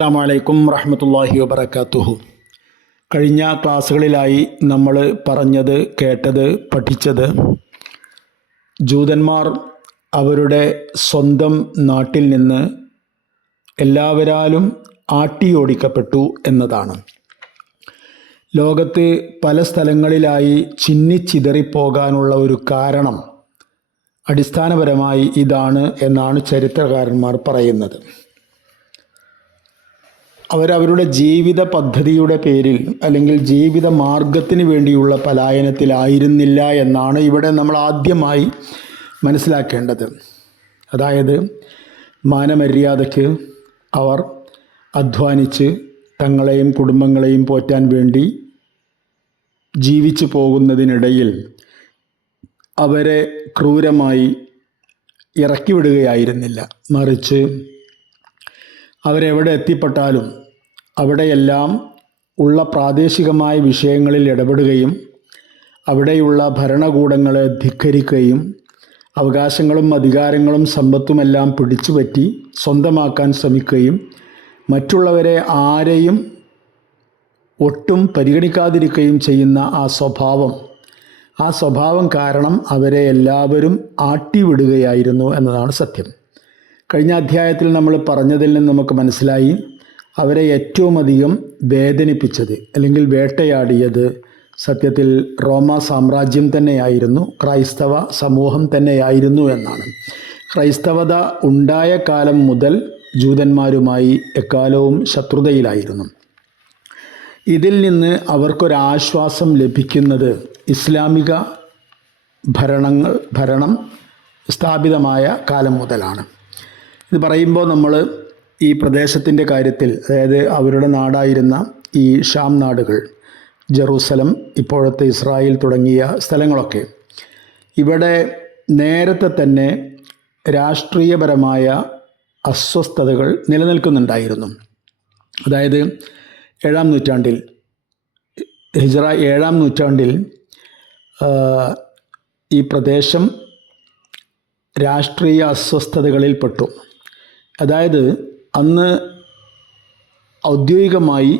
അസ്സലാമു അലൈക്കും റഹ്മത്തുള്ളാഹി വബറകാതുഹു. കഴിഞ്ഞ ക്ലാസ്സുകളിലായി നമ്മൾ പറഞ്ഞത്, കേട്ടത്, പഠിച്ചത് ജൂതന്മാർ അവരുടെ സ്വന്തം നാട്ടിൽ നിന്ന് എല്ലാവരാലും ആട്ടിയോടിക്കപ്പെട്ടു എന്നതാണ്. ലോകത്ത് പല സ്ഥലങ്ങളിലായി ചിന്നിച്ചിതറിപ്പോകാനുള്ള ഒരു കാരണം അടിസ്ഥാനപരമായി ഇതാണ് എന്നാണ് ചരിത്രകാരന്മാർ പറയുന്നത്. അവരവരുടെ ജീവിത പദ്ധതിയുടെ പേരിൽ അല്ലെങ്കിൽ ജീവിത മാർഗത്തിന് വേണ്ടിയുള്ള പലായനത്തിലായിരുന്നില്ല എന്നാണ് ഇവിടെ നമ്മൾ ആദ്യമായി മനസ്സിലാക്കേണ്ടത്. അതായത് മാനമര്യാദയ്ക്ക് അവർ അധ്വാനിച്ച് തങ്ങളെയും കുടുംബങ്ങളെയും പോറ്റാൻ വേണ്ടി ജീവിച്ചു പോകുന്നതിനിടയിൽ അവരെ ക്രൂരമായി ഇറക്കി വിടുകയായിരുന്നില്ല. മറിച്ച് അവരെവിടെ എത്തിപ്പെട്ടാലും അവിടെയെല്ലാം ഉള്ള പ്രാദേശികമായ വിഷയങ്ങളിൽ ഇടപെടുകയും അവിടെയുള്ള ഭരണകൂടങ്ങളെ ധിക്കരിക്കുകയും അവകാശങ്ങളും അധികാരങ്ങളും സമ്പത്തുമെല്ലാം പിടിച്ചുപറ്റി സ്വന്തമാക്കാൻ ശ്രമിക്കുകയും മറ്റുള്ളവരെ ആരെയും ഒട്ടും പരിഗണിക്കാതിരിക്കുകയും ചെയ്യുന്ന ആ സ്വഭാവം കാരണം അവരെ എല്ലാവരും ആട്ടിവിടുകയായിരുന്നു എന്നതാണ് സത്യം. കഴിഞ്ഞ അധ്യായത്തിൽ നമ്മൾ പറഞ്ഞതിൽ നിന്ന് നമുക്ക് മനസ്സിലായി, അവരെ ഏറ്റവും അധികം വേദനിപ്പിച്ചത് അല്ലെങ്കിൽ വേട്ടയാടിയത് സത്യത്തിൽ റോമാ സാമ്രാജ്യം തന്നെയായിരുന്നു, ക്രൈസ്തവ സമൂഹം തന്നെയായിരുന്നു എന്നാണ്. ക്രൈസ്തവത ഉണ്ടായ കാലം മുതൽ ജൂതന്മാരുമായി എക്കാലവും ശത്രുതയിലായിരുന്നു. ഇതിൽ നിന്ന് അവർക്കൊരാശ്വാസം ലഭിക്കുന്നത് ഇസ്ലാമിക ഭരണം സ്ഥാപിതമായ കാലം മുതലാണ്. ഇത് പറയുമ്പോൾ നമ്മൾ ഈ പ്രദേശത്തിൻ്റെ കാര്യത്തിൽ, അതായത് അവരുടെ നാടായിരുന്ന ഈ ഷാം നാടുകൾ, ജെറൂസലം, ഇപ്പോഴത്തെ ഇസ്രായേൽ തുടങ്ങിയ സ്ഥലങ്ങളൊക്കെ, ഇവിടെ നേരത്തെ തന്നെ രാഷ്ട്രീയപരമായ അസ്വസ്ഥതകൾ നിലനിൽക്കുന്നുണ്ടായിരുന്നു. അതായത് 7-ാം നൂറ്റാണ്ടിൽ, ഹിജ്റ 7-ാം നൂറ്റാണ്ടിൽ ഈ പ്രദേശം രാഷ്ട്രീയ അസ്വസ്ഥതകളിൽപ്പെട്ടു. അതായത് അന്ന് ഔദ്യോഗികമായി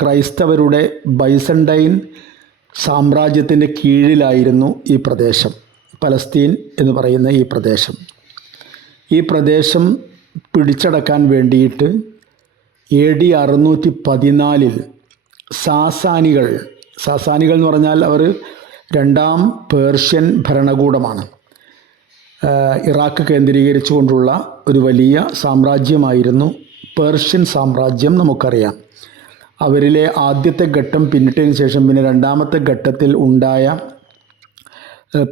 ക്രൈസ്തവരുടെ ബൈസൻറ്റൈൻ സാമ്രാജ്യത്തിൻ്റെ കീഴിലായിരുന്നു ഈ പ്രദേശം, പലസ്തീൻ എന്ന് പറയുന്ന ഈ പ്രദേശം പിടിച്ചടക്കാൻ വേണ്ടിയിട്ട് AD 614 സാസാനികൾ എന്ന് പറഞ്ഞാൽ അവർ 2ാം പേർഷ്യൻ ഭരണകൂടമാണ്. ഇറാഖ് കേന്ദ്രീകരിച്ചുകൊണ്ടുള്ള ഒരു വലിയ സാമ്രാജ്യമായിരുന്നു പേർഷ്യൻ സാമ്രാജ്യം. നമുക്കറിയാം, അവരിലെ ആദ്യത്തെ ഘട്ടം പിന്നിട്ടതിന് ശേഷം പിന്നെ 2ാമത്തെ ഘട്ടത്തിൽ ഉണ്ടായ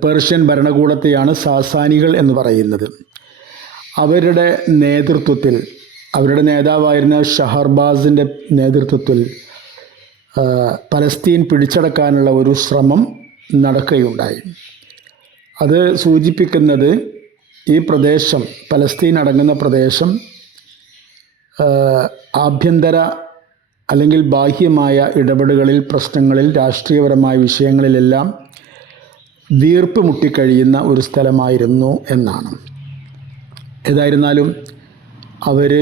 പേർഷ്യൻ ഭരണകൂടത്തെയാണ് സാസാനികൾ എന്ന് പറയുന്നത്. അവരുടെ നേതൃത്വത്തിൽ, അവരുടെ നേതാവായിരുന്ന ഷഹർബാസിൻ്റെ നേതൃത്വത്തിൽ പലസ്തീൻ പിടിച്ചടക്കാനുള്ള ഒരു ശ്രമം നടക്കുകയുണ്ടായി. അത് സൂചിപ്പിക്കുന്നത് ഈ പ്രദേശം, പലസ്തീൻ അടങ്ങുന്ന പ്രദേശം, ആഭ്യന്തര അല്ലെങ്കിൽ ബാഹ്യമായ ഇടപെടലുകളിൽ, പ്രശ്നങ്ങളിൽ, രാഷ്ട്രീയപരമായ വിഷയങ്ങളിലെല്ലാം വീർപ്പ് മുട്ടിക്കഴിയുന്ന ഒരു സ്ഥലമായിരുന്നു എന്നാണ്. ഏതായിരുന്നാലും അവർ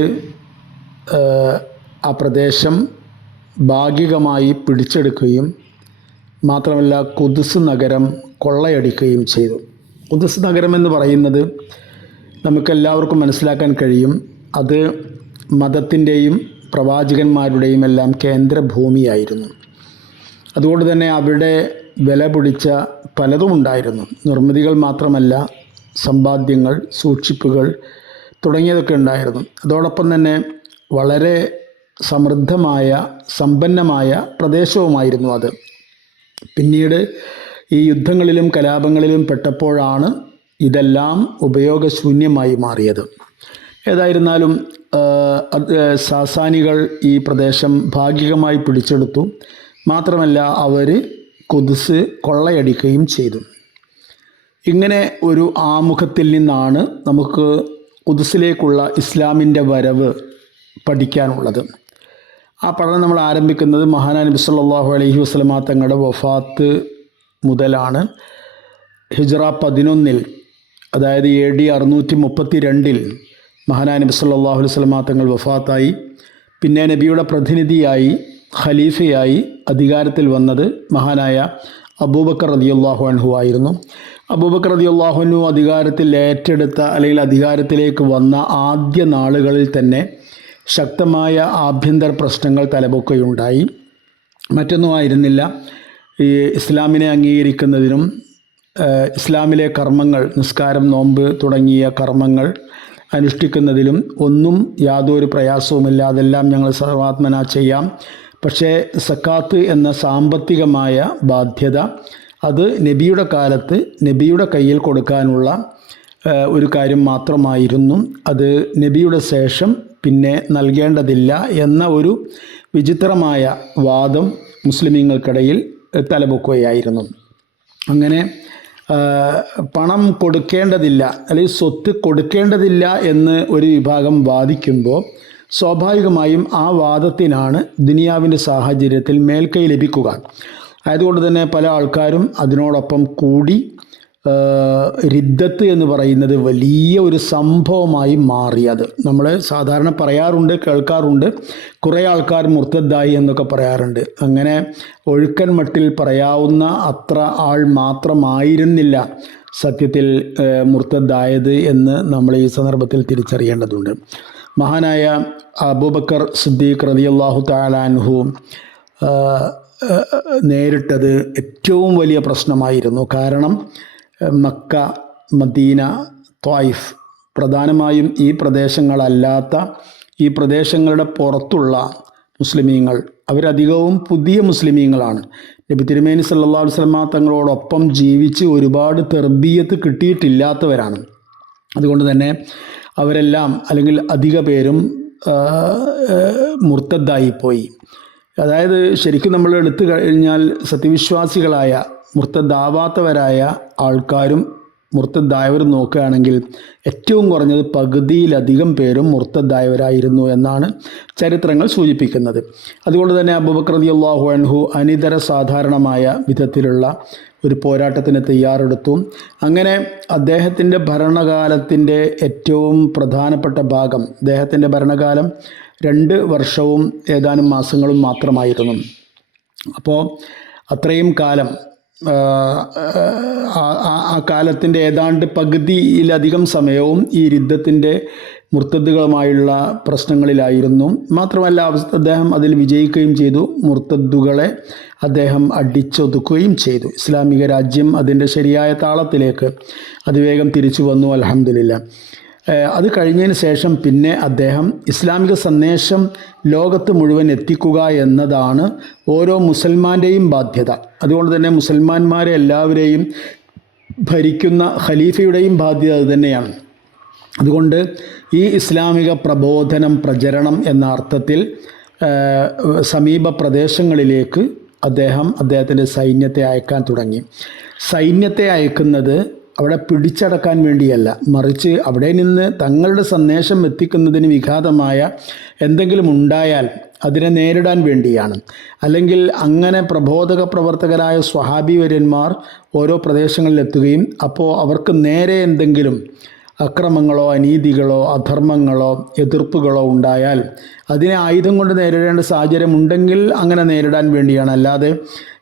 ആ പ്രദേശം ഭാഗികമായി പിടിച്ചെടുക്കുകയും മാത്രമല്ല ഖുദ്സ് നഗരം കൊള്ളയടിക്കുകയും ചെയ്തു. ഖുദ്സ് നഗരം എന്ന് പറയുന്നത് നമുക്കെല്ലാവർക്കും മനസ്സിലാക്കാൻ കഴിയും, അത് മതത്തിൻ്റെയും പ്രവാചകന്മാരുടെയും എല്ലാം കേന്ദ്രഭൂമിയായിരുന്നു. അതുകൊണ്ട് തന്നെ അവിടെ വില പിടിച്ച പലതും ഉണ്ടായിരുന്നു. നിർമ്മിതികൾ മാത്രമല്ല, സമ്പാദ്യങ്ങൾ, സൂക്ഷിപ്പുകൾ തുടങ്ങിയതൊക്കെ ഉണ്ടായിരുന്നു. അതോടൊപ്പം തന്നെ വളരെ സമൃദ്ധമായ, സമ്പന്നമായ പ്രദേശവുമായിരുന്നു അത്. പിന്നീട് ഈ യുദ്ധങ്ങളിലും കലാപങ്ങളിലും പെട്ടപ്പോഴാണ് ഇതെല്ലാം ഉപയോഗശൂന്യമായി മാറിയത്. ഏതായിരുന്നാലും സാസാനികൾ ഈ പ്രദേശം ഭാഗികമായി പിടിച്ചെടുത്തു. മാത്രമല്ല അവർ ഖുദ്സ് കൊള്ളയടിക്കുകയും ചെയ്തു. ഇങ്ങനെ ഒരു ആമുഖത്തിൽ നിന്നാണ് നമുക്ക് ഖുദ്സിലേക്കുള്ള ഇസ്ലാമിൻ്റെ വരവ് പഠിക്കാനുള്ളത്. ആ പഠനം നമ്മൾ ആരംഭിക്കുന്നത് മഹാനായ നബി സല്ലല്ലാഹു അലൈഹി വസല്ലമ തങ്ങളുടെ വഫാത്ത് മുതലാണ്. ഹിജ്റ 11, അതായത് AD 632 മഹാനായ നബി സല്ലല്ലാഹു അലൈഹി വസല്ലം തങ്ങൾ വഫാത്തായി. പിന്നെ നബിയുടെ പ്രതിനിധിയായി ഖലീഫയായി അധികാരത്തിൽ വന്നത് മഹാനായ അബൂബക്കർ റളിയല്ലാഹു അൻഹു ആയിരുന്നു. അബൂബക്കർ റളിയല്ലാഹു അൻഹു അധികാരത്തിൽ ഏറ്റെടുത്ത അല്ലെങ്കിൽ അധികാരത്തിലേക്ക് വന്ന ആദ്യ നാളുകളിൽ തന്നെ ശക്തമായ ആഭ്യന്തര പ്രശ്നങ്ങൾ തലപൊക്കുകയുണ്ടായി. മറ്റൊന്നുമായിരുന്നില്ല, ഈ ഇസ്ലാമിനെ അംഗീകരിക്കുന്നതിനും ഇസ്ലാമിലെ കർമ്മങ്ങൾ, നിസ്കാരം, നോമ്പ് തുടങ്ങിയ കർമ്മങ്ങൾ അനുഷ്ഠിക്കുന്നതിലും ഒന്നും യാതൊരു പ്രയാസവുമില്ല, അതെല്ലാം ഞങ്ങൾ സർവാത്മന ചെയ്യാം. പക്ഷേ സക്കാത്ത് എന്ന സാമ്പത്തികമായ ബാധ്യത അത് നബിയുടെ കാലത്ത് നബിയുടെ കയ്യിൽ കൊടുക്കാനുള്ള ഒരു കാര്യം മാത്രമായിരുന്നു. അത് നബിയുടെ ശേഷം പിന്നെ നൽകേണ്ടതില്ല എന്ന ഒരു വിചിത്രമായ വാദം മുസ്ലിമീങ്ങൾക്കിടയിൽ തലപൊക്കുകയായിരുന്നു. അങ്ങനെ പണം കൊടുക്കേണ്ടതില്ല അല്ലെങ്കിൽ സ്വത്ത് കൊടുക്കേണ്ടതില്ല എന്ന് ഒരു വിഭാഗം വാദിക്കുമ്പോൾ സ്വാഭാവികമായും ആ വാദത്തിനാണ് ദുനിയാവിൻ്റെ സാഹചര്യത്തിൽ മേൽക്കൈ ലഭിക്കുക. ആയതുകൊണ്ട് തന്നെ പല ആൾക്കാരും അതിനോടൊപ്പം കൂടി റിദ്ദത്ത് എന്ന് പറയുന്നത് വലിയ ഒരു സംഭവമായി മാറിയത് നമ്മൾ സാധാരണ പറയാറുണ്ട്, കേൾക്കാറുണ്ട്. കുറേ ആൾക്കാർ മുർത്തദ്ദായി എന്നൊക്കെ പറയാറുണ്ട്. അങ്ങനെ ഒഴുക്കൻ മട്ടിൽ പറയാവുന്ന അത്ര ആൾ മാത്രമായിരുന്നില്ല സത്യത്തിൽ മുർത്തദ്ദായത് എന്ന് നമ്മൾ ഈ സന്ദർഭത്തിൽ തിരിച്ചറിയേണ്ടതുണ്ട്. മഹാനായ അബൂബക്കർ സിദ്ദീഖ് റളിയല്ലാഹു തആല അൻഹു നേരിട്ടത് ഏറ്റവും വലിയ പ്രശ്നമായിരുന്നു. കാരണം മക്ക, മദീന, ത്വായിഫ്, പ്രധാനമായും ഈ പ്രദേശങ്ങളല്ലാത്ത ഈ പ്രദേശങ്ങളുടെ പുറത്തുള്ള മുസ്ലിമീങ്ങൾ, അവരധികവും പുതിയ മുസ്ലിമീങ്ങളാണ്. നബി തിരുമേനി സല്ലല്ലാഹു അലൈഹി വസല്ലം തങ്ങളോടൊപ്പം ജീവിച്ച് ഒരുപാട് തർബീയത്ത് കിട്ടിയിട്ടില്ലാത്തവരാണ്. അതുകൊണ്ട് തന്നെ അവരെല്ലാം അല്ലെങ്കിൽ അധിക പേരും മുർത്തദ്ദായിപ്പോയി. അതായത് ശരിക്കും നമ്മൾ എടുത്തു കഴിഞ്ഞാൽ സത്യവിശ്വാസികളായ മുർത്തദ്ദാവാത്തവരായ ആൾക്കാരും മുർത്തദ്ദായവരും നോക്കുകയാണെങ്കിൽ ഏറ്റവും കുറഞ്ഞത് പകുതിയിലധികം പേരും മുർത്തദ്ദായവരായിരുന്നു എന്നാണ് ചരിത്രങ്ങൾ സൂചിപ്പിക്കുന്നത്. അതുകൊണ്ട് തന്നെ അബൂബക്കർ റളിയല്ലാഹു അൻഹു അനിതര സാധാരണമായ വിധത്തിലുള്ള ഒരു പോരാട്ടത്തിന് തയ്യാറെടുത്തു. അങ്ങനെ അദ്ദേഹത്തിൻ്റെ ഭരണകാലത്തിൻ്റെ ഏറ്റവും പ്രധാനപ്പെട്ട ഭാഗം, അദ്ദേഹത്തിൻ്റെ ഭരണകാലം 2 വർഷവും ഏതാനും മാസങ്ങളും മാത്രമായിരുന്നു. അപ്പോൾ അത്രയും കാലം ആ കാലത്തിൻ്റെ ഏതാണ്ട് പകുതിയിലധികം സമയവും ഈ യുദ്ധത്തിൻ്റെ മുർത്തദ്ദുകളുമായുള്ള പ്രശ്നങ്ങളിലായിരുന്നു. മാത്രമല്ല അദ്ദേഹം അതിൽ വിജയിക്കുകയും ചെയ്തു. മുർത്തദ്ദുകളെ അദ്ദേഹം അടിച്ചൊതുക്കുകയും ചെയ്തു. ഇസ്ലാമിക രാജ്യം അതിൻ്റെ ശരിയായ താളത്തിലേക്ക് അതിവേഗം തിരിച്ചു വന്നു, അൽഹംദുലില്ലാ. അത് കഴിഞ്ഞതിന് ശേഷം പിന്നെ അദ്ദേഹം ഇസ്ലാമിക സന്ദേശം ലോകത്ത് മുഴുവൻ എത്തിക്കുക എന്നതാണ് ഓരോ മുസൽമാൻ്റെയും ബാധ്യത. അതുകൊണ്ട് തന്നെ മുസൽമാന്മാരെ എല്ലാവരെയും ഭരിക്കുന്ന ഖലീഫയുടെയും ബാധ്യത അത് തന്നെയാണ്. അതുകൊണ്ട് ഈ ഇസ്ലാമിക പ്രബോധനം, പ്രചരണം എന്ന അർത്ഥത്തിൽ സമീപ പ്രദേശങ്ങളിലേക്ക് അദ്ദേഹത്തിൻ്റെ സൈന്യത്തെ അയക്കാൻ തുടങ്ങി. സൈന്യത്തെ അയക്കുന്നത് അവിടെ പിടിച്ചടക്കാൻ വേണ്ടിയല്ല, മറിച്ച് അവിടെ നിന്ന് തങ്ങളുടെ സന്ദേശം എത്തിക്കുന്നതിന് വിഘാതമായ എന്തെങ്കിലും ഉണ്ടായാൽ അതിനെ നേരിടാൻ വേണ്ടിയാണ്. അല്ലെങ്കിൽ അങ്ങനെ പ്രബോധക പ്രവർത്തകരായ സ്വഹാബിവര്യന്മാർ ഓരോ പ്രദേശങ്ങളിലെത്തുകയും അപ്പോൾ അവർക്ക് നേരെ എന്തെങ്കിലും അക്രമങ്ങളോ അനീതികളോ അധർമ്മങ്ങളോ എതിർപ്പുകളോ ഉണ്ടായാൽ അതിനെ ആയുധം കൊണ്ട് നേരിടേണ്ട സാഹചര്യം ഉണ്ടെങ്കിൽ അങ്ങനെ നേരിടാൻ വേണ്ടിയാണ്. അല്ലാതെ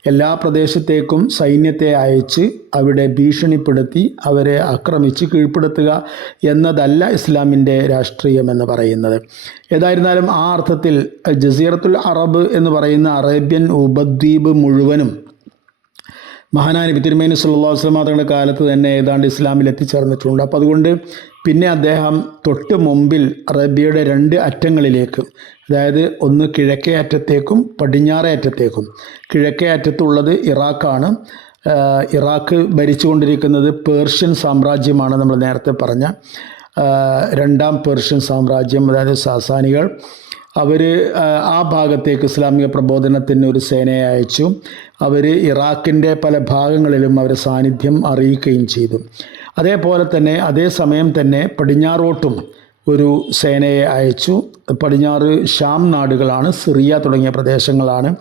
എല്ലാ പ്രദേശത്തേക്കും സൈന്യത്തെ അയച്ച് അവിടെ ഭീഷണിപ്പെടുത്തി അവരെ ആക്രമിച്ച് കീഴ്പ്പെടുത്തുക എന്നതല്ല ഇസ്ലാമിൻ്റെ രാഷ്ട്രീയം എന്ന് പറയുന്നത്. ഏതായിരുന്നാലും ആ അർത്ഥത്തിൽ ജസീറത്തുൽ അറബ് എന്ന് പറയുന്ന അറേബ്യൻ ഉപദ്വീപ് മുഴുവനും മഹാനായ നബി തിരുമേനി സല്ലല്ലാഹു അലൈഹി വസല്ലം തങ്ങളുടെ കാലത്ത് തന്നെ ഏതാണ്ട് ഇസ്ലാമിൽ എത്തിച്ചേർന്നിട്ടുണ്ട്. അപ്പോൾ അതുകൊണ്ട് പിന്നെ അദ്ദേഹം തൊട്ട് മുമ്പിൽ അറേബ്യയുടെ 2 അറ്റങ്ങളിലേക്ക്, അതായത് ഒന്ന് കിഴക്കേ അറ്റത്തേക്കും പടിഞ്ഞാറേ അറ്റത്തേക്കും. കിഴക്കേ അറ്റത്തുള്ളത് ഇറാഖാണ്. Iraq ഭരിച്ചുകൊണ്ടിരിക്കുന്നത് Persian സാമ്രാജ്യമാണ്. നമ്മൾ നേരത്തെ പറഞ്ഞ 2ാം പേർഷ്യൻ സാമ്രാജ്യം, അതായത് സാസാനികൾ. അവർ ആ ഭാഗത്തേക്ക് ഇസ്ലാമിക പ്രബോധനത്തിന് ഒരു സേനയെ അയച്ചു. അവർ ഇറാഖിൻ്റെ പല ഭാഗങ്ങളിലും അവരുടെ സാന്നിധ്യം അറിയിക്കുകയും ചെയ്തു. അതേപോലെ തന്നെ അതേസമയം തന്നെ പടിഞ്ഞാറോട്ടും ഒരു സേനയെ അയച്ചു. പടിഞ്ഞാറ് ഷാം നാടുകളാണ്, സിറിയ തുടങ്ങിയ പ്രദേശങ്ങളാണ്.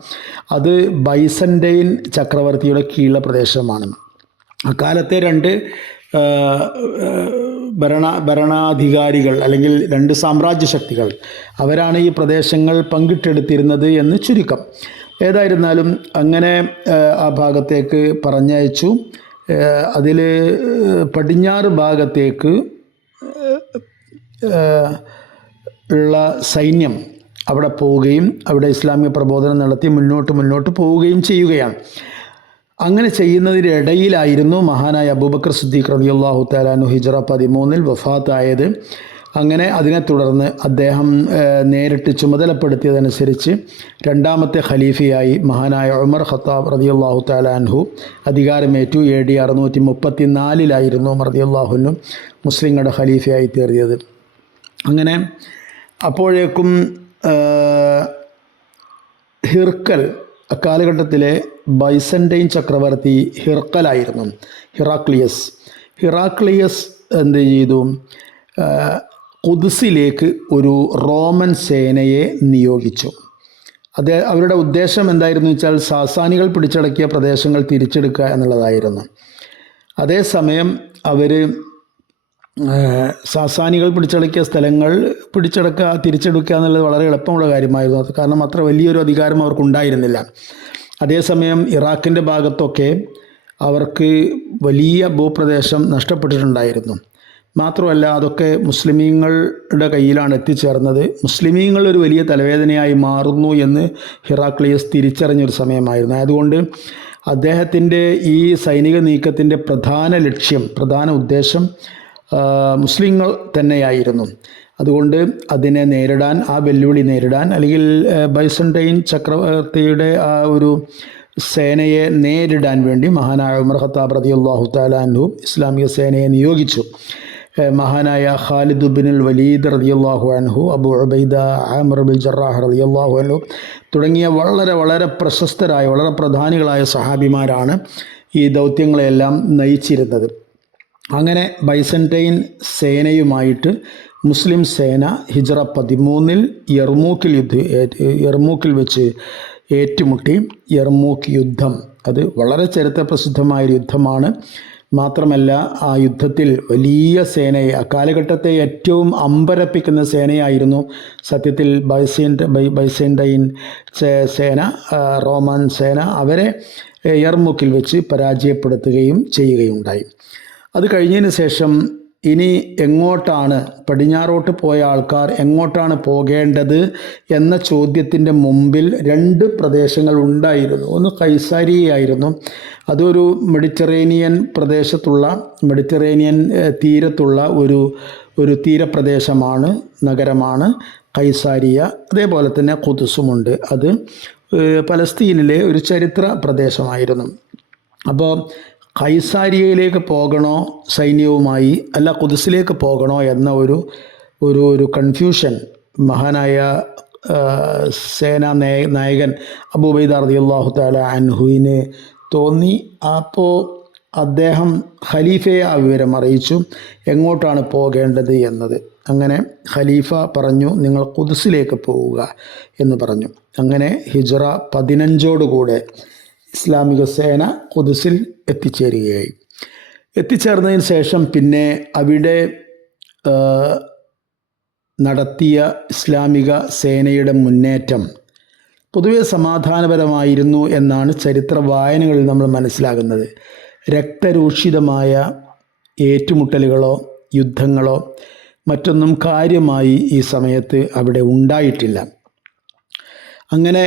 അത് ബൈസൻ്റൈൻ ചക്രവർത്തിയുടെ കീഴിലെ പ്രദേശമാണ്. അക്കാലത്തെ 2 ഭരണാധികാരികൾ അല്ലെങ്കിൽ രണ്ട് സാമ്രാജ്യ ശക്തികൾ അവരാണ് ഈ പ്രദേശങ്ങൾ പങ്കിട്ടെടുത്തിരുന്നത് എന്ന് ചുരുക്കം. ഏതായിരുന്നാലും അങ്ങനെ ആ ഭാഗത്തേക്ക് പറഞ്ഞയച്ചു. അതിൽ പടിഞ്ഞാറ് ഭാഗത്തേക്ക് ഉള്ള സൈന്യം അവിടെ പോവുകയും അവിടെ ഇസ്ലാമിക പ്രബോധനം നടത്തി മുന്നോട്ട് പോവുകയും ചെയ്യുകയാണ്. അങ്ങനെ ചെയ്യുന്നതിൻ്റെ ഇടയിലായിരുന്നു മഹാനായ അബൂബക്കർ സിദ്ദീഖ് റളിയല്ലാഹു തആല അൻഹു ഹിജ്റ 13 വഫാത്തായത്. അങ്ങനെ അതിനെ തുടർന്ന് അദ്ദേഹം നേരിട്ട് ചുമതലപ്പെടുത്തിയതനുസരിച്ച് രണ്ടാമത്തെ ഖലീഫയായി മഹാനായ ഉമർ ഖത്താബ് റളിയല്ലാഹു തആല അൻഹു അധികാരമേറ്റു. AD 634 ഉമർ റളിയല്ലാഹു അൻഹു മുസ്ലിങ്ങളുടെ ഖലീഫയായി തീർന്നത്. അങ്ങനെ അപ്പോഴേക്കും ഹിർക്കൽ, അക്കാലഘട്ടത്തിലെ ബൈസൻറ്റൈൻ ചക്രവർത്തി ഹിർക്കലായിരുന്നു, ഹിറാക്ലിയസ് എന്ത് ചെയ്തു? ഖുദ്സിലേക്ക് ഒരു റോമൻ സേനയെ നിയോഗിച്ചു. അവരുടെ ഉദ്ദേശം എന്തായിരുന്നു വെച്ചാൽ സാസാനികൾ പിടിച്ചടക്കിയ പ്രദേശങ്ങൾ തിരിച്ചെടുക്കുക എന്നുള്ളതായിരുന്നു. അതേസമയം അവർ സാസാനികൾ പിടിച്ചടക്കിയ സ്ഥലങ്ങൾ തിരിച്ചെടുക്കുക എന്നുള്ളത് വളരെ എളുപ്പമുള്ള കാര്യമായിരുന്നു. അത് കാരണം അത്ര വലിയൊരു അധികാരം അവർക്കുണ്ടായിരുന്നില്ല. അതേസമയം ഇറാഖിൻ്റെ ഭാഗത്തൊക്കെ അവർക്ക് വലിയ ഭൂപ്രദേശം നഷ്ടപ്പെട്ടിട്ടുണ്ടായിരുന്നു. മാത്രമല്ല അതൊക്കെ മുസ്ലിമീങ്ങളുടെ കയ്യിലാണ് എത്തിച്ചേർന്നത്. മുസ്ലിമീങ്ങൾ ഒരു വലിയ തലവേദനയായി മാറുന്നു എന്ന് ഹിറാക്ലിയസ് തിരിച്ചറിഞ്ഞൊരു സമയമായിരുന്നു. അതുകൊണ്ട് അദ്ദേഹത്തിൻ്റെ ഈ സൈനിക നീക്കത്തിൻ്റെ പ്രധാന ഉദ്ദേശം മുസ്ലിങ്ങൾ തന്നെയായിരുന്നു. അതുകൊണ്ട് അതിനെ നേരിടാൻ, ആ വെല്ലുവിളി നേരിടാൻ, അല്ലെങ്കിൽ ബൈസൻറ്റൈൻ ചക്രവർത്തിയുടെ ആ ഒരു സേനയെ നേരിടാൻ വേണ്ടി മഹാനായ ഉമർ ഖത്താബ് റളിയല്ലാഹു തആല അൻഹു ഇസ്ലാമിക സേനയെ നിയോഗിച്ചു. മഹാനായ ഖാലിദ് ബിനുൽ വലീദ് റളിയല്ലാഹു അൻഹു, അബൂ ഉബൈദ ആമിർ ബിൻ ജറാഹ് റളിയല്ലാഹു അൻഹു തുടങ്ങിയ വളരെ പ്രശസ്തരായ, വളരെ പ്രധാനികളായ സഹാബിമാരാണ് ഈ ദൗത്യങ്ങളെല്ലാം നയിച്ചിരുന്നത്. അങ്ങനെ ബൈസൻറ്റൈൻ സേനയുമായിട്ട് മുസ്ലിം സേന ഹിജ്റ 13 യർമൂക്കിൽ വെച്ച് ഏറ്റുമുട്ടി. യർമൂക്ക് യുദ്ധം അത് വളരെ ചരിത്രപ്രസിദ്ധമായൊരു യുദ്ധമാണ്. മാത്രമല്ല ആ യുദ്ധത്തിൽ വലിയ സേനയെ, അക്കാലഘട്ടത്തെ ഏറ്റവും അമ്പരപ്പിക്കുന്ന സേനയായിരുന്നു സത്യത്തിൽ ബൈസൻറ്റൈൻ സേന, റോമൻ സേന. അവരെ യർമൂക്കിൽ വെച്ച് പരാജയപ്പെടുത്തുകയും ചെയ്യുകയുണ്ടായി. അത് കഴിഞ്ഞതിന് ശേഷം ഇനി എങ്ങോട്ടാണ്, പടിഞ്ഞാറോട്ട് പോയ ആൾക്കാർ എങ്ങോട്ടാണ് പോകേണ്ടത് എന്ന ചോദ്യത്തിൻ്റെ മുമ്പിൽ രണ്ട് പ്രദേശങ്ങൾ ഉണ്ടായിരുന്നു. ഒന്ന് കൈസാരിയായിരുന്നു. അതൊരു മെഡിറ്ററേനിയൻ തീരത്തുള്ള ഒരു തീരപ്രദേശമാണ്, നഗരമാണ് കൈസാരിയ. അതേപോലെ തന്നെ ഖുദ്സുമുണ്ട്. അത് പലസ്തീനിലെ ഒരു ചരിത്ര പ്രദേശമായിരുന്നു. അപ്പോൾ കൈസാരിയയിലേക്ക് പോകണോ സൈന്യവുമായി, അല്ല ഖുദ്സിലേക്ക് പോകണോ എന്ന ഒരു കൺഫ്യൂഷൻ മഹാനായ സേനാ നായകൻ അബൂ ഉബൈദ റളിയല്ലാഹു തആല അൻഹുവിന് തോന്നി. അപ്പോൾ അദ്ദേഹം ഖലീഫയെ ആ വിവരം അറിയിച്ചു എങ്ങോട്ടാണ് പോകേണ്ടത് എന്നത്. അങ്ങനെ ഖലീഫ പറഞ്ഞു, നിങ്ങൾ ഖുദ്സിലേക്ക് പോവുക എന്ന് പറഞ്ഞു. അങ്ങനെ ഹിജ്റ 15 ഇസ്ലാമിക സേന ഖുദ്സിൽ എത്തിച്ചേരുകയായി. എത്തിച്ചേർന്നതിന് ശേഷം പിന്നെ അവിടെ നടത്തിയ ഇസ്ലാമിക സേനയുടെ മുന്നേറ്റം പൊതുവെ സമാധാനപരമായിരുന്നു എന്നാണ് ചരിത്ര വായനകളിൽ നമ്മൾ മനസ്സിലാകുന്നത്. രക്തരൂഷിതമായ ഏറ്റുമുട്ടലുകളോ യുദ്ധങ്ങളോ മറ്റൊന്നും കാര്യമായി ഈ സമയത്ത് അവിടെ ഉണ്ടായിട്ടില്ല. അങ്ങനെ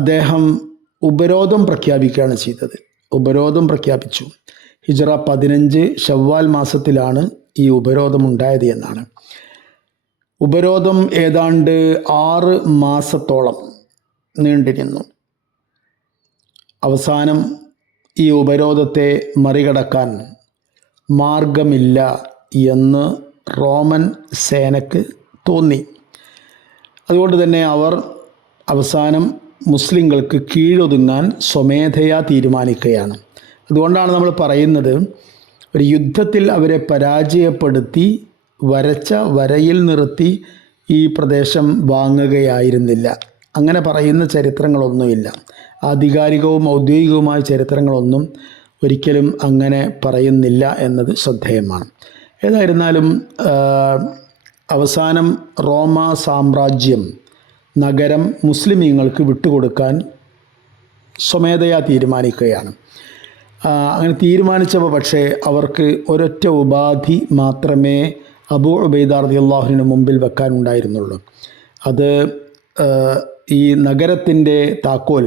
അദ്ദേഹം ഉപരോധം പ്രഖ്യാപിക്കുകയാണ് ചെയ്തത്. ഉപരോധം പ്രഖ്യാപിച്ചു. ഹിജ്റ 15 ശവ്വാൽ മാസത്തിലാണ് ഈ ഉപരോധം ഉണ്ടായത് എന്നാണ്. ഉപരോധം ഏതാണ്ട് 6 മാസത്തോളം നീണ്ടിരുന്നു. അവസാനം ഈ ഉപരോധത്തെ മറികടക്കാൻ മാർഗമില്ല എന്ന് റോമൻ സേനക്ക് തോന്നി. അതുകൊണ്ട് തന്നെ അവർ അവസാനം മുസ്ലിങ്ങൾക്ക് കീഴൊതുങ്ങാൻ സ്വമേധയാ തീരുമാനിക്കുകയാണ്. അതുകൊണ്ടാണ് നമ്മൾ പറയുന്നത്, ഒരു യുദ്ധത്തിൽ അവരെ പരാജയപ്പെടുത്തി വരച്ച വരയിൽ നിർത്തി ഈ പ്രദേശം വാങ്ങുകയായിരുന്നില്ല. അങ്ങനെ പറയുന്ന ചരിത്രങ്ങളൊന്നുമില്ല. ആധികാരികവും ഔദ്യോഗികവുമായ ചരിത്രങ്ങളൊന്നും ഒരിക്കലും അങ്ങനെ പറയുന്നില്ല എന്നത് ശ്രദ്ധേയമാണ്. ഏതായിരുന്നാലും അവസാനം റോമ സാമ്രാജ്യം നഗരം മുസ്ലിമീങ്ങൾക്ക് വിട്ടുകൊടുക്കാൻ സ്വമേധയാ തീരുമാനിക്കുകയാണ്. അങ്ങനെ തീരുമാനിച്ചപ്പോൾ പക്ഷേ അവർക്ക് ഒരൊറ്റ ഉപാധി മാത്രമേ അബൂ ഉബൈദ റളിയല്ലാഹുവിന് മുമ്പിൽ വെക്കാനുണ്ടായിരുന്നുള്ളൂ. അത് ഈ നഗരത്തിൻ്റെ താക്കോൽ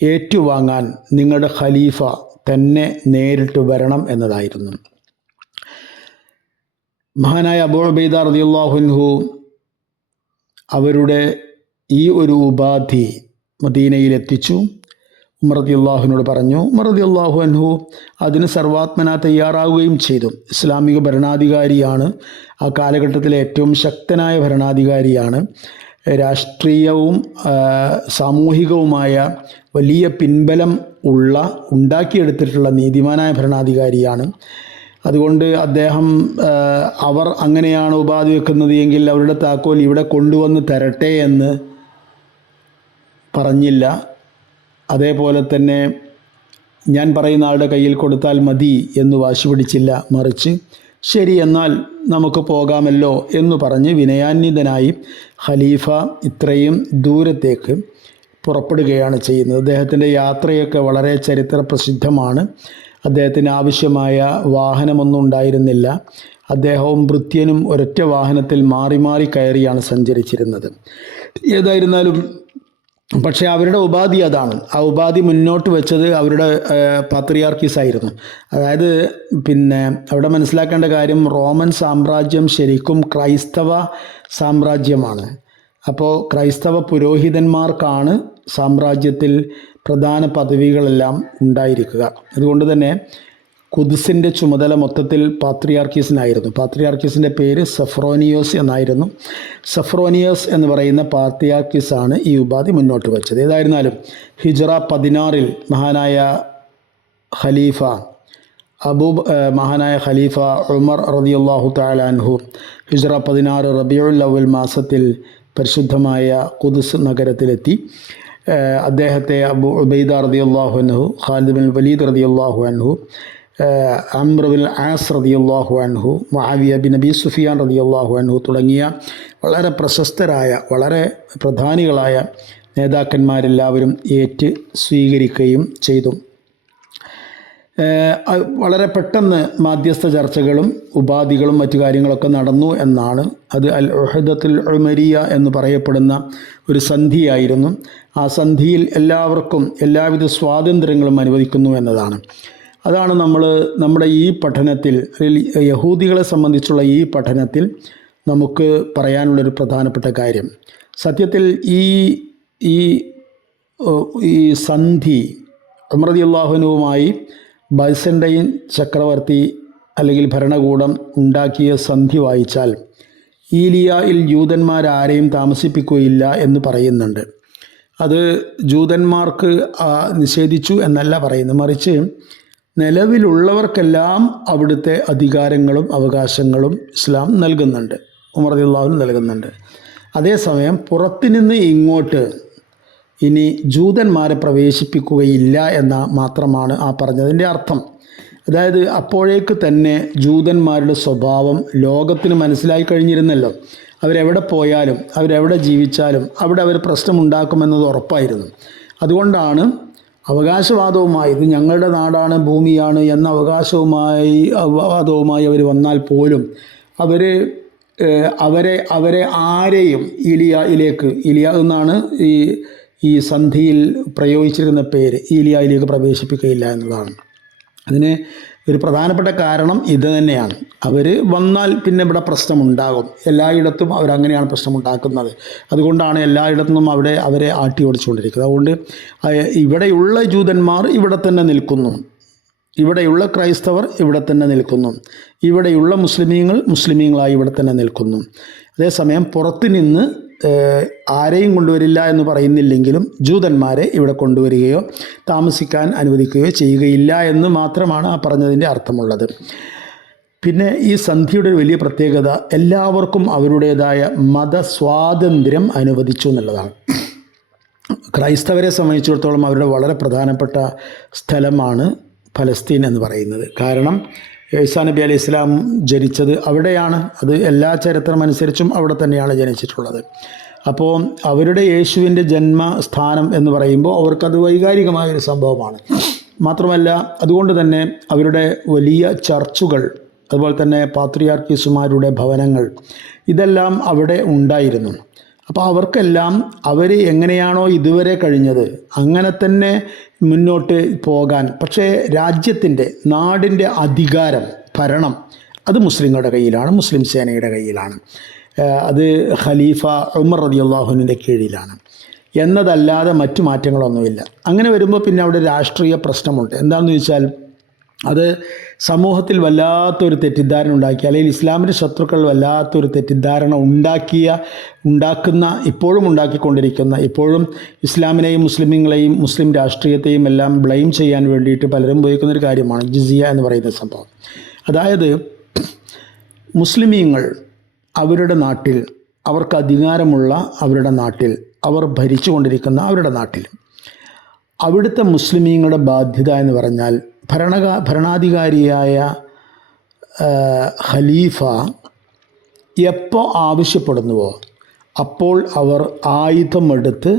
ഏറ്റുവാങ്ങാൻ നിങ്ങളുടെ ഖലീഫ തന്നെ നേരിട്ട് വരണം എന്നതായിരുന്നു. മഹാനായ അബൂ ഉബൈദ റളിയല്ലാഹു അൻഹു അവരുടെ ഈ ഒരു ഉപാധി മദീനയിലെത്തിച്ചു. ഉമർ റളിയല്ലാഹുവിനോട് പറഞ്ഞു. ഉമർ റളിയല്ലാഹു അൻഹു അതിന് സർവാത്മന തയ്യാറാവുകയും ചെയ്തു. ഇസ്ലാമിക ഭരണാധികാരിയാണ്, ആ കാലഘട്ടത്തിലെ ഏറ്റവും ശക്തനായ ഭരണാധികാരിയാണ്. രാഷ്ട്രീയവും സാമൂഹികവുമായ വലിയ പിൻബലം ഉണ്ടാക്കിയെടുത്തിട്ടുള്ള നീതിമാനായ ഭരണാധികാരിയാണ്. അതുകൊണ്ട് അദ്ദേഹം അവർ അങ്ങനെയാണ് ഉപാധി വെക്കുന്നത് എങ്കിൽ അവരുടെ താക്കോൽ ഇവിടെ കൊണ്ടുവന്ന് തരട്ടെ എന്ന് പറഞ്ഞില്ല. അതേപോലെ തന്നെ ഞാൻ പറയുന്ന ആളുടെ കയ്യിൽ കൊടുത്താൽ മതി എന്ന് വാശി പിടിച്ചില്ല. മറിച്ച് ശരി, എന്നാൽ നമുക്ക് പോകാമല്ലോ എന്ന് പറഞ്ഞ് വിനയാന്വിതനായി ഖലീഫ ഇത്രയും ദൂരത്തേക്ക് പുറപ്പെടുകയാണ് ചെയ്യുന്നത്. അദ്ദേഹത്തിൻ്റെ യാത്രയൊക്കെ വളരെ ചരിത്ര പ്രസിദ്ധമാണ്. അദ്ദേഹത്തിന് ആവശ്യമായ വാഹനമൊന്നും ഉണ്ടായിരുന്നില്ല. അദ്ദേഹവും ഭൃത്യനും ഒരൊറ്റ വാഹനത്തിൽ മാറി മാറി കയറിയാണ് സഞ്ചരിച്ചിരുന്നത്. ഏതായിരുന്നാലും പക്ഷേ അവരുടെ ഉപാധി അതാണ്. ആ ഉപാധി മുന്നോട്ട് വെച്ചത് അവരുടെ പാത്രിയാർക്കീസ് ആയിരുന്നു. അതായത് അവിടെ മനസ്സിലാക്കേണ്ട കാര്യം, റോമൻ സാമ്രാജ്യം ശരിക്കും ക്രൈസ്തവ സാമ്രാജ്യമാണ്. അപ്പോൾ ക്രൈസ്തവ പുരോഹിതന്മാർക്കാണ് സാമ്രാജ്യത്തിൽ പ്രധാന പദവികളെല്ലാം ഉണ്ടായിരിക്കുക. അതുകൊണ്ട് തന്നെ ഖുദ്സിൻ്റെ ചുമതല മൊത്തത്തിൽ പാത്രിയാർക്കീസിനായിരുന്നു. പാത്രിയാർക്കീസിൻ്റെ പേര് സഫ്രോനിയോസ് എന്നായിരുന്നു. സഫ്രോനിയോസ് എന്ന് പറയുന്ന പാത്രിയാർക്കീസാണ് ഈ ഉപാധി മുന്നോട്ട് വെച്ചത്. ഏതായിരുന്നാലും ഹിജ്റ 16 മഹാനായ ഖലീഫ ഉമർ റളിയല്ലാഹു തആല അൻഹു ഹിജ്റ 16 റബീഉൽ അവ്വൽ മാസത്തിൽ പരിശുദ്ധമായ ഖുദ്സ് നഗരത്തിലെത്തി. അദ്ദേഹത്തെ അബൂ ഉബൈദ റളിയല്ലാഹു അൻഹു, ഖാലിദ് ബിൻ വലീദ് റളിയല്ലാഹു അൻഹു, അംർ ബിൻ ആസ് റളിയല്ലാഹു അൻഹു, മുആവിയ ബിൻ അബി സുഫിയാൻ റളിയല്ലാഹു അൻഹു തുടങ്ങിയ വളരെ പ്രശസ്തരായ വളരെ പ്രധാനികളായ നേതാക്കന്മാരെല്ലാവരും ഏറ്റ് സ്വീകരിക്കുകയും ചെയ്തു. വളരെ പെട്ടെന്ന് മാധ്യസ്ഥ ചർച്ചകളും ഉപാധികളും മറ്റു കാര്യങ്ങളൊക്കെ നടന്നു എന്നാണ്. അത് അൽ ഉഹദത്തുൽ ഉമരിയ എന്ന് പറയപ്പെടുന്ന ഒരു സന്ധിയായിരുന്നു. ആ സന്ധിയിൽ എല്ലാവർക്കും എല്ലാവിധ സ്വാതന്ത്ര്യങ്ങളും അനുവദിക്കുന്നു എന്നതാണ്. അതാണ് നമ്മുടെ ഈ പഠനത്തിൽ, യഹൂദികളെ സംബന്ധിച്ചുള്ള ഈ പഠനത്തിൽ നമുക്ക് പറയാനുള്ളൊരു പ്രധാനപ്പെട്ട കാര്യം. സത്യത്തിൽ ഈ സന്ധി ഉമർ റളിയല്ലാഹു അൻഹുവുമായി ബൈസൻ്റൈൻ ചക്രവർത്തി അല്ലെങ്കിൽ ഭരണകൂടം ഉണ്ടാക്കിയ സന്ധി വായിച്ചാൽ ഈലിയായിൽ ജൂതന്മാരാരെയും താമസിപ്പിക്കുകയില്ല എന്ന് പറയുന്നുണ്ട്. അത് ജൂതന്മാർക്ക് നിഷേധിച്ചു എന്നല്ല പറയുന്നത്, മറിച്ച് നിലവിലുള്ളവർക്കെല്ലാം അവിടുത്തെ അധികാരങ്ങളും അവകാശങ്ങളും ഇസ്ലാം നൽകുന്നുണ്ട്, ഉമർ റളിയല്ലാഹു അൻഹു നൽകുന്നുണ്ട്. അതേസമയം പുറത്തുനിന്ന് ഇങ്ങോട്ട് ഇനി ജൂതന്മാരെ പ്രവേശിപ്പിക്കുകയില്ല എന്ന മാത്രമാണ് ആ പറഞ്ഞതിൻ്റെ അർത്ഥം. അതായത് അപ്പോഴേക്ക് തന്നെ ജൂതന്മാരുടെ സ്വഭാവം ലോകത്തിന് മനസ്സിലായി കഴിഞ്ഞിരുന്നല്ലോ. അവരെവിടെ പോയാലും അവരെവിടെ ജീവിച്ചാലും അവിടെ അവർ പ്രശ്നമുണ്ടാക്കുമെന്നത് ഉറപ്പായിരുന്നു. അതുകൊണ്ടാണ് അവകാശവാദവുമായി, ഇത് ഞങ്ങളുടെ നാടാണ്, ഭൂമിയാണ് എന്ന അവകാശവാദവുമായി അവർ വന്നാൽ പോലും അവരെ ആരെയും ഇലിയ എന്നാണ് ഈ സന്ധിയിൽ പ്രയോഗിച്ചിരുന്ന പേര്, ഈലിയായിലേക്ക് പ്രവേശിപ്പിക്കുകയില്ല എന്നതാണ്. അതിന് ഒരു പ്രധാനപ്പെട്ട കാരണം ഇത് തന്നെയാണ്. അവർ വന്നാൽ പിന്നെ ഇവിടെ പ്രശ്നമുണ്ടാകും. എല്ലായിടത്തും അവരങ്ങനെയാണ് പ്രശ്നമുണ്ടാക്കുന്നത്. അതുകൊണ്ടാണ് എല്ലായിടത്തും അവരെ ആട്ടി ഓടിച്ചുകൊണ്ടിരിക്കുന്നത്. അതുകൊണ്ട് ഇവിടെയുള്ള ജൂതന്മാർ ഇവിടെ തന്നെ നിൽക്കുന്നു, ഇവിടെയുള്ള ക്രൈസ്തവർ ഇവിടെ തന്നെ നിൽക്കുന്നു, ഇവിടെയുള്ള മുസ്ലിമീങ്ങളായി ഇവിടെ തന്നെ നിൽക്കുന്നു. അതേസമയം പുറത്തു നിന്ന് ആരെയും കൊണ്ടുവരില്ല എന്ന് പറയുന്നില്ലെങ്കിലും ജൂതന്മാരെ ഇവിടെ കൊണ്ടുവരികയോ താമസിക്കാൻ അനുവദിക്കുകയോ ചെയ്യുകയില്ല എന്ന് മാത്രമാണ് ആ പറഞ്ഞതിൻ്റെ അർത്ഥമുള്ളത്. പിന്നെ ഈ സന്ധിയുടെ ഒരു വലിയ പ്രത്യേകത എല്ലാവർക്കും അവരുടേതായ മതസ്വാതന്ത്ര്യം അനുവദിച്ചു എന്നുള്ളതാണ്. ക്രൈസ്തവരെ സംബന്ധിച്ചിടത്തോളം അവരുടെ വളരെ പ്രധാനപ്പെട്ട സ്ഥലമാണ് ഫലസ്തീൻ എന്ന് പറയുന്നത്. കാരണം ഈസാ നബി അലൈഹി ഇസ്ലാം ജനിച്ചത് അവിടെയാണ്. അത് എല്ലാ ചരിത്രമനുസരിച്ചും അവിടെ തന്നെയാണ് ജനിച്ചിട്ടുള്ളത്. അപ്പോൾ അവരുടെ യേശുവിൻ്റെ ജന്മസ്ഥാനം എന്ന് പറയുമ്പോൾ അവർക്കത് വൈകാരികമായൊരു സംഭവമാണ്. മാത്രമല്ല അതുകൊണ്ട് തന്നെ അവരുടെ വലിയ ചർച്ചുകൾ, അതുപോലെ തന്നെ പാത്രിയാർക്കീസുമാരുടെ ഭവനങ്ങൾ, ഇതെല്ലാം അവിടെ ഉണ്ടായിരുന്നു. അപ്പോൾ അവർക്കെല്ലാം അവർ എങ്ങനെയാണോ ഇതുവരെ കഴിഞ്ഞത് അങ്ങനെ തന്നെ മുന്നോട്ട് പോകാൻ, പക്ഷേ രാജ്യത്തിൻ്റെ, നാടിൻ്റെ അധികാരം, ഭരണം അത് മുസ്ലിങ്ങളുടെ കയ്യിലാണ്, മുസ്ലിം സേനയുടെ കയ്യിലാണ്. അത് ഖലീഫ ഉമർ റളിയല്ലാഹുവിൻ്റെ കീഴിലാണ് എന്നതല്ലാതെ മറ്റു മാറ്റങ്ങളൊന്നുമില്ല. അങ്ങനെ വരുമ്പോൾ പിന്നെ അവിടെ രാഷ്ട്രീയ പ്രശ്നമുണ്ട്. എന്താണെന്ന് ചോദിച്ചാൽ അത് സമൂഹത്തിൽ വല്ലാത്തൊരു തെറ്റിദ്ധാരണ ഉണ്ടാക്കി, അല്ലെങ്കിൽ ഇസ്ലാമിൻ്റെ ശത്രുക്കൾ വല്ലാത്തൊരു തെറ്റിദ്ധാരണ ഉണ്ടാക്കുന്ന, ഇപ്പോഴും ഉണ്ടാക്കിക്കൊണ്ടിരിക്കുന്ന, ഇപ്പോഴും ഇസ്ലാമിനെയും മുസ്ലിമീങ്ങളെയും മുസ്ലിം രാഷ്ട്രീയത്തെയും എല്ലാം ബ്ലെയിം ചെയ്യാൻ വേണ്ടിയിട്ട് പലരും ഉപയോഗിക്കുന്നൊരു കാര്യമാണ് ജിസിയ എന്ന് പറയുന്ന സംഭവം. അതായത് മുസ്ലിമീങ്ങൾ അവരുടെ നാട്ടിൽ, അവർക്ക് അധികാരമുള്ള അവരുടെ നാട്ടിൽ, അവർ ഭരിച്ചുകൊണ്ടിരിക്കുന്ന അവരുടെ നാട്ടിൽ, അവിടുത്തെ മുസ്ലിമീങ്ങളുടെ ബാധ്യത എന്ന് പറഞ്ഞാൽ ഭരണാധികാരിയായ ഖലീഫ എപ്പോൾ ആവശ്യപ്പെടുന്നുവോ അപ്പോൾ അവർ ആയുധമെടുത്ത്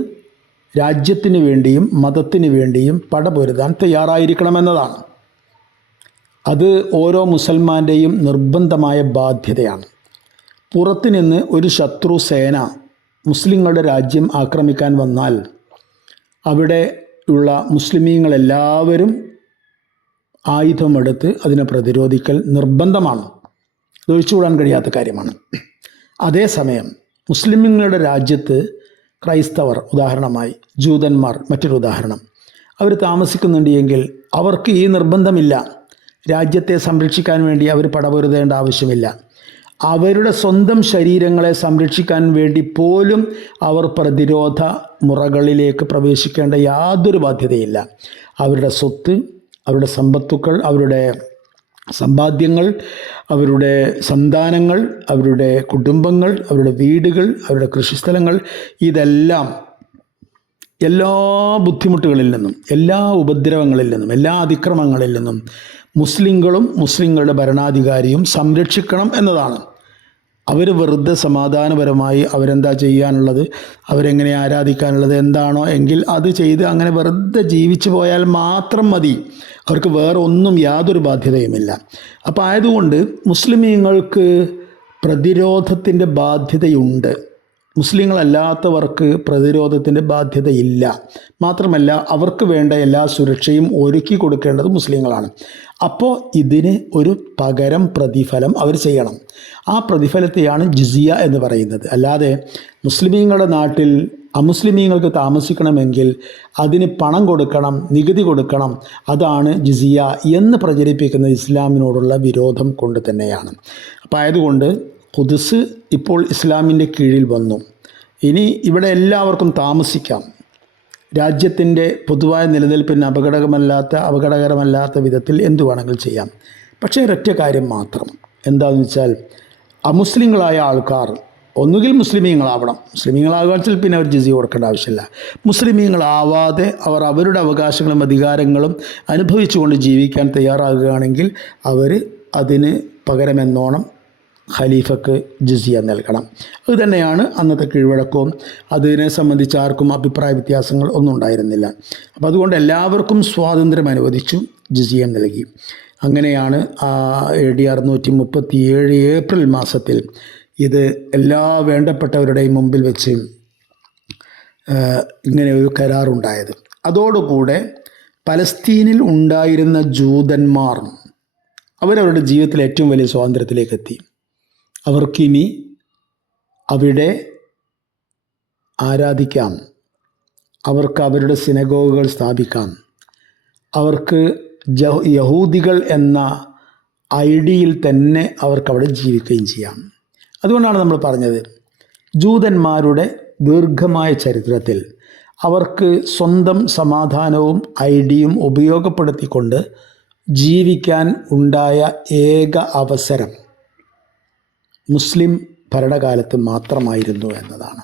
രാജ്യത്തിന് വേണ്ടിയും മതത്തിന് വേണ്ടിയും പടപൊരുതാൻ തയ്യാറായിരിക്കണമെന്നതാണ്. അത് ഓരോ മുസൽമാൻ്റെയും നിർബന്ധമായ ബാധ്യതയാണ്. പുറത്തുനിന്ന് ഒരു ശത്രു സേന മുസ്ലിങ്ങളുടെ രാജ്യം ആക്രമിക്കാൻ വന്നാൽ അവിടെ ഉള്ള മുസ്ലിമീങ്ങളെല്ലാവരും ആയുധമെടുത്ത് അതിനെ പ്രതിരോധിക്കൽ നിർബന്ധമാണ്. ഒഴിച്ചുകൂടാൻ കഴിയാത്ത കാര്യമാണ്. അതേസമയം മുസ്ലിമീങ്ങളുടെ രാജ്യത്ത് ക്രൈസ്തവർ, ഉദാഹരണമായി ജൂതന്മാർ മറ്റൊരു ഉദാഹരണം, അവർ താമസിക്കുന്നുണ്ട് എങ്കിൽ അവർക്ക് ഈ നിർബന്ധമില്ല. രാജ്യത്തെ സംരക്ഷിക്കാൻ വേണ്ടി അവർ പടപൊരുതേണ്ട ആവശ്യമില്ല. അവരുടെ സ്വന്തം ശരീരങ്ങളെ സംരക്ഷിക്കാൻ വേണ്ടി പോലും അവർ പ്രതിരോധ മുറകളിലേക്ക് പ്രവേശിക്കേണ്ട യാതൊരു ബാധ്യതയില്ല. അവരുടെ സ്വത്ത്, അവരുടെ സമ്പത്തുക്കൾ, അവരുടെ സമ്പാദ്യങ്ങൾ, അവരുടെ സന്താനങ്ങൾ, അവരുടെ കുടുംബങ്ങൾ, അവരുടെ വീടുകൾ, അവരുടെ കൃഷിസ്ഥലങ്ങൾ, ഇതെല്ലാം എല്ലാ ബുദ്ധിമുട്ടുകളിൽ നിന്നും, എല്ലാ ഉപദ്രവങ്ങളിൽ നിന്നും, എല്ലാ അതിക്രമങ്ങളിൽ നിന്നും മുസ്ലിങ്ങളും മുസ്ലിങ്ങളുടെ ഭരണാധികാരിയും സംരക്ഷിക്കണം എന്നതാണ്. അവർ വെറുതെ സമാധാനപരമായി അവരെന്താ ചെയ്യാനുള്ളത്, അവരെങ്ങനെ ആരാധിക്കാനുള്ളത് എന്താണോ എങ്കിൽ അത് ചെയ്ത് അങ്ങനെ വെറുതെ ജീവിച്ചു പോയാൽ മാത്രം മതി. അവർക്ക് വേറെ ഒന്നും യാതൊരു ബാധ്യതയുമില്ല. അപ്പോൾ ആയതുകൊണ്ട് മുസ്ലിമീങ്ങൾക്ക് പ്രതിരോധത്തിൻ്റെ ബാധ്യതയുണ്ട്. മുസ്ലിങ്ങളല്ലാത്തവർക്ക് പ്രതിരോധത്തിൻ്റെ ബാധ്യതയില്ല. മാത്രമല്ല അവർക്ക് വേണ്ട എല്ലാ സുരക്ഷയും ഒരുക്കി കൊടുക്കേണ്ടത് മുസ്ലിങ്ങളാണ്. അപ്പോൾ ഇതിന് ഒരു പകരം പ്രതിഫലം അവർ ചെയ്യണം. ആ പ്രതിഫലത്തെയാണ് ജിസിയ എന്ന് പറയുന്നത്. അല്ലാതെ മുസ്ലിമീങ്ങളുടെ നാട്ടിൽ അമുസ്ലിമീങ്ങൾക്ക് താമസിക്കണമെങ്കിൽ അതിന് പണം കൊടുക്കണം, നികുതി കൊടുക്കണം, അതാണ് ജിസിയ എന്ന് പ്രചരിപ്പിക്കുന്നത് ഇസ്ലാമിനോടുള്ള വിരോധം കൊണ്ട് തന്നെയാണ്. അപ്പോൾ ആയതുകൊണ്ട് ഖുദ്സ് ഇപ്പോൾ ഇസ്ലാമിൻ്റെ കീഴിൽ വന്നു. ഇനി ഇവിടെ എല്ലാവർക്കും താമസിക്കാം. രാജ്യത്തിൻ്റെ പൊതുവായ നിലനിൽപ്പിന് അപകടകരമല്ലാത്ത വിധത്തിൽ എന്തു വേണമെങ്കിലും ചെയ്യാം. പക്ഷേ ഒരൊറ്റ കാര്യം മാത്രം, എന്താണെന്ന് വെച്ചാൽ അമുസ്ലിങ്ങളായ ആൾക്കാർ ഒന്നുകിൽ മുസ്ലിമീങ്ങളാവണം. മുസ്ലിമീങ്ങളാകാൻ പിന്നെ അവർ ജിസിയ കൊടുക്കേണ്ട ആവശ്യമില്ല. മുസ്ലിമീങ്ങളാവാതെ അവർ അവരുടെ അവകാശങ്ങളും അധികാരങ്ങളും അനുഭവിച്ചുകൊണ്ട് ജീവിക്കാൻ തയ്യാറാകുകയാണെങ്കിൽ അവർ അതിന് പകരമെന്നോണം ഖലീഫക്ക് ജിസിയ നൽകണം. അതുതന്നെയാണ് അന്നത്തെ കീഴ്വഴക്കവും. അതിനെ സംബന്ധിച്ച് ആർക്കും അഭിപ്രായ വ്യത്യാസങ്ങൾ ഒന്നും ഉണ്ടായിരുന്നില്ല. അപ്പോൾ അതുകൊണ്ട് എല്ലാവർക്കും സ്വാതന്ത്ര്യം അനുവദിച്ചു, ജിസിയ നൽകി. അങ്ങനെയാണ് AD 637 ഏപ്രിൽ മാസത്തിൽ ഇത് എല്ലാ വേണ്ടപ്പെട്ടവരുടെയും മുമ്പിൽ വെച്ച് ഇങ്ങനെ ഒരു കരാറുണ്ടായത്. അതോടുകൂടെ പലസ്തീനിൽ ഉണ്ടായിരുന്ന ജൂതന്മാർ അവരവരുടെ ജീവിതത്തിലെ ഏറ്റവും വലിയ സ്വാതന്ത്ര്യത്തിലേക്ക് എത്തി. അവർക്കിനി അവിടെ ആരാധിക്കാം, അവർക്ക് അവരുടെ സിനഗോഗുകൾ സ്ഥാപിക്കാം, അവർക്ക് യഹൂദികൾ എന്ന ഐഡിയിൽ തന്നെ അവർക്കവിടെ ജീവിക്കുകയും ചെയ്യാം. അതുകൊണ്ടാണ് നമ്മൾ പറഞ്ഞത്, ജൂതന്മാരുടെ ദീർഘമായ ചരിത്രത്തിൽ അവർക്ക് സ്വന്തം സമാധാനവും ഐഡിയും ഉപയോഗപ്പെടുത്തിക്കൊണ്ട് ജീവിക്കാൻ ഉണ്ടായ ഏക അവസരം മുസ്ലിം ഭരണകാലത്ത് മാത്രമായിരുന്നു എന്നതാണ്.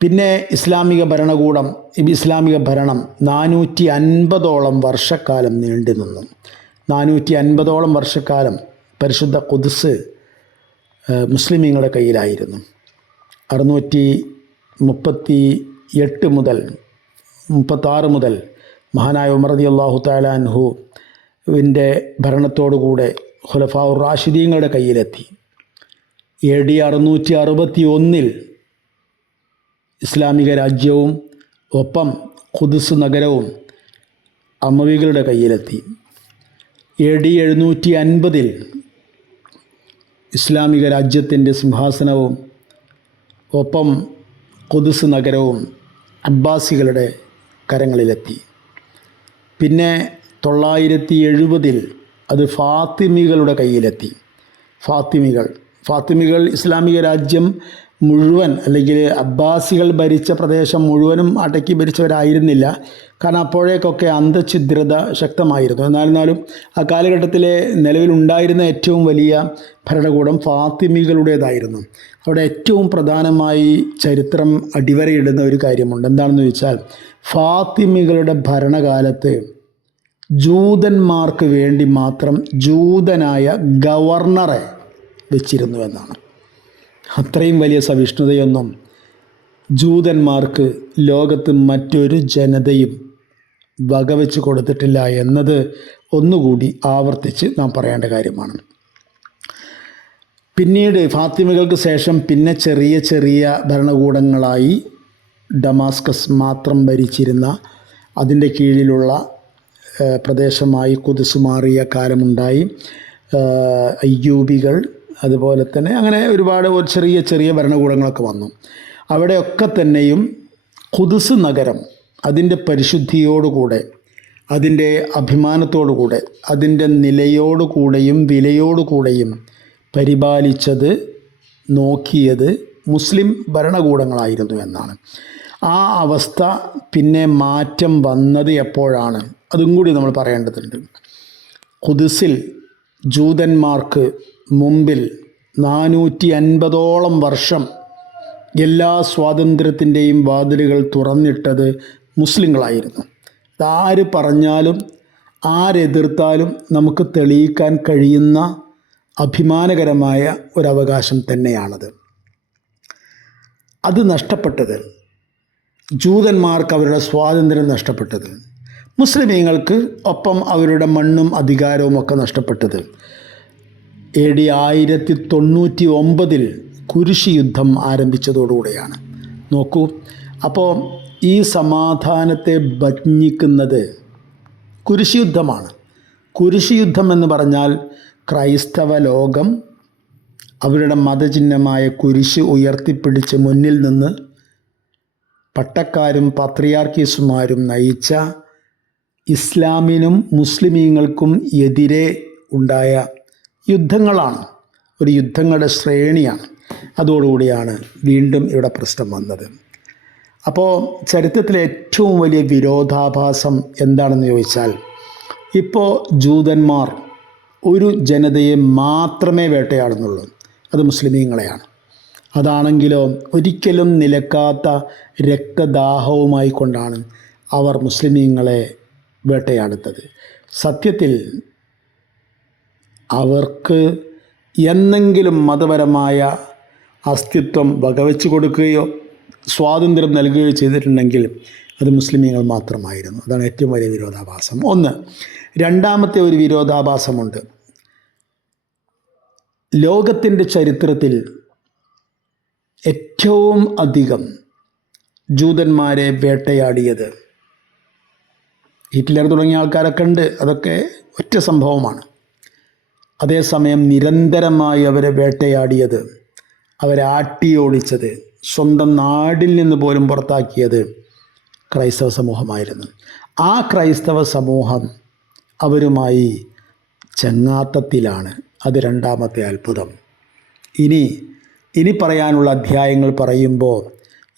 പിന്നെ ഇസ്ലാമിക ഭരണം 450 വർഷക്കാലം നീണ്ടു നിന്നു. 450ഓളം വർഷക്കാലം പരിശുദ്ധ ഖുദ്സ് മുസ്ലിമീങ്ങളുടെ കയ്യിലായിരുന്നു. 638 മുതൽ 36 മുതൽ മഹാനായ ഉമർ റളിയല്ലാഹു തആല അൻഹുവിൻ്റെ ഭരണത്തോടുകൂടെ ഖുലഫാഉർ റാഷിദീങ്ങളുടെ കയ്യിലെത്തി. AD 661 ഇസ്ലാമിക രാജ്യവും ഒപ്പം ഖുദ്സ് നഗരവും അമവികളുടെ കയ്യിലെത്തി. AD 750 ഇസ്ലാമിക രാജ്യത്തിൻ്റെ സിംഹാസനവും ഒപ്പം ഖുദ്സ് നഗരവും അബ്ബാസികളുടെ കരങ്ങളിലെത്തി. പിന്നെ 970 അത് ഫാത്തിമികളുടെ കയ്യിലെത്തി. ഫാത്തിമികൾ ഇസ്ലാമിക രാജ്യം മുഴുവൻ, അല്ലെങ്കിൽ അബ്ബാസികൾ ഭരിച്ച പ്രദേശം മുഴുവനും അടക്കി ഭരിച്ചവരായിരുന്നില്ല. കാരണം അപ്പോഴേക്കൊക്കെ അന്ധഛിദ്രത ശക്തമായിരുന്നു. എന്നാലും ആ കാലഘട്ടത്തിലെ നിലവിലുണ്ടായിരുന്ന ഏറ്റവും വലിയ ഭരണകൂടം ഫാത്തിമികളുടേതായിരുന്നു. അവിടെ ഏറ്റവും പ്രധാനമായി ചരിത്രം അടിവരയിടുന്ന ഒരു കാര്യമുണ്ട്. എന്താണെന്ന് ചോദിച്ചാൽ, ഫാത്തിമികളുടെ ഭരണകാലത്ത് ജൂതന്മാർക്ക് വേണ്ടി മാത്രം ജൂതനായ ഗവർണറെ വെച്ചിരുന്നു എന്നാണ്. അത്രയും വലിയ സഹിഷ്ണുതയൊന്നും ജൂതന്മാർക്ക് ലോകത്ത് മറ്റൊരു ജനതയും വകവെച്ച് കൊടുത്തിട്ടില്ല എന്നത് ഒന്നുകൂടി ആവർത്തിച്ച് നാം പറയേണ്ട കാര്യമാണ്. പിന്നീട് ഫാത്തിമകൾക്ക് ശേഷം പിന്നെ ചെറിയ ചെറിയ ഭരണകൂടങ്ങളായി ഡമാസ്കസ് മാത്രം ഭരിച്ചിരുന്ന, അതിൻ്റെ കീഴിലുള്ള പ്രദേശമായി ഖുദ്സ് മാറിയ കാലമുണ്ടായി. അയ്യൂബികൾ, അതുപോലെ തന്നെ അങ്ങനെ ഒരുപാട് ചെറിയ ചെറിയ ഭരണകൂടങ്ങളൊക്കെ വന്നു. അവിടെയൊക്കെ തന്നെയും ഖുദ്സ് നഗരം അതിൻ്റെ പരിശുദ്ധിയോടുകൂടെ, അതിൻ്റെ അഭിമാനത്തോടുകൂടെ, അതിൻ്റെ നിലയോടുകൂടെയും വിലയോടുകൂടെയും പരിപാലിച്ചത്, നോക്കിയത് മുസ്ലിം ഭരണകൂടങ്ങളായിരുന്നു എന്നാണ്. ആ അവസ്ഥ പിന്നെ മാറ്റം വന്നത് എപ്പോഴാണ്, അതും കൂടി നമ്മൾ പറയേണ്ടതുണ്ട്. ഖുദ്സിൽ ജൂതന്മാർക്ക് മുമ്പിൽ 450ഓളം വർഷം എല്ലാ സ്വാതന്ത്ര്യത്തിൻ്റെയും വാതിലുകൾ തുറന്നിട്ടത് മുസ്ലിങ്ങളായിരുന്നു. ആര് പറഞ്ഞാലും ആരെതിർത്താലും നമുക്ക് തെളിയിക്കാൻ കഴിയുന്ന അഭിമാനകരമായ ഒരവകാശം തന്നെയാണത്. അത് നഷ്ടപ്പെട്ടത്, ജൂതന്മാർക്ക് അവരുടെ സ്വാതന്ത്ര്യം നഷ്ടപ്പെട്ടത്, മുസ്ലിമീങ്ങൾക്ക് ഒപ്പം അവരുടെ മണ്ണും അധികാരവും ഒക്കെ നഷ്ടപ്പെട്ടത് AD 1099 കുരിശ് യുദ്ധം ആരംഭിച്ചതോടുകൂടെയാണ്. നോക്കൂ, അപ്പോൾ ഈ സമാധാനത്തെ ഭഞ്ജിക്കുന്നത് കുരിശ് യുദ്ധമാണ്. കുരിശ് യുദ്ധം എന്ന് പറഞ്ഞാൽ ക്രൈസ്തവ ലോകം അവരുടെ മതചിഹ്നമായ കുരിശ് ഉയർത്തിപ്പിടിച്ച് മുന്നിൽ നിന്ന് പട്ടക്കാരും പത്രിയാർക്കീസുമാരും നയിച്ച ഇസ്ലാമിനും മുസ്ലിമീങ്ങൾക്കും എതിരെ ഉണ്ടായ യുദ്ധങ്ങളാണ്, ഒരു യുദ്ധങ്ങളുടെ ശ്രേണിയാണ്. അതോടുകൂടിയാണ് വീണ്ടും ഇവിടെ പ്രശ്നം വന്നത്. അപ്പോൾ ചരിത്രത്തിലെ ഏറ്റവും വലിയ വിരോധാഭാസം എന്താണെന്ന് ചോദിച്ചാൽ, ഇപ്പോൾ ജൂതന്മാർ ഒരു ജനതയെ മാത്രമേ വേട്ടയാടുന്നുള്ളൂ, അത് മുസ്ലിമീങ്ങളെയാണ്. അതാണെങ്കിലോ ഒരിക്കലും നിലക്കാത്ത രക്തദാഹവുമായി കൊണ്ടാണ് അവർ മുസ്ലിമീങ്ങളെ വേട്ടയാടുന്നത്. സത്യത്തിൽ അവർക്ക് എന്നെങ്കിലും മതപരമായ അസ്തിത്വം വകവെച്ച് കൊടുക്കുകയോ സ്വാതന്ത്ര്യം നൽകുകയോ ചെയ്തിട്ടുണ്ടെങ്കിൽ അത് മുസ്ലിമീങ്ങൾ മാത്രമായിരുന്നു. അതാണ് ഏറ്റവും വലിയ വിരോധാഭാസം. ഒന്ന്. രണ്ടാമത്തെ ഒരു വിരോധാഭാസമുണ്ട്. ലോകത്തിൻ്റെ ചരിത്രത്തിൽ ഏറ്റവും അധികം ജൂതന്മാരെ വേട്ടയാടിയത് ഹിറ്റ്ലർ തുടങ്ങിയ ആൾക്കാരൊക്കെ ഉണ്ട്, അതൊക്കെ ഒറ്റ സംഭവമാണ്. അതേസമയം നിരന്തരമായി അവരെ വേട്ടയാടിയത്, അവരെ ആട്ടിയോടിച്ചത്, സ്വന്തം നാടിൽ നിന്ന് പോലും പുറത്താക്കിയത് ക്രൈസ്തവ സമൂഹമായിരുന്നു. ആ ക്രൈസ്തവ സമൂഹം അവരുമായി ചങ്ങാത്തത്തിലാണ്. അത് രണ്ടാമത്തെ അത്ഭുതം. ഇനി പറയാനുള്ള അധ്യായങ്ങൾ പറയുമ്പോൾ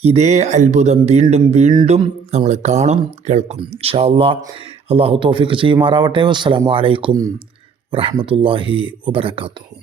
ഇതേ അത്ഭുതം വീണ്ടും വീണ്ടും നമ്മൾ കാണും, കേൾക്കും. ഇൻഷാ അല്ലാഹ്. അള്ളാഹു തൗഫീഖ് ചെയ്യുമാറാവട്ടെ. വസ്സലാമു അലൈക്കും വറഹ്മത്തുള്ളാഹി വബറകാതുഹു.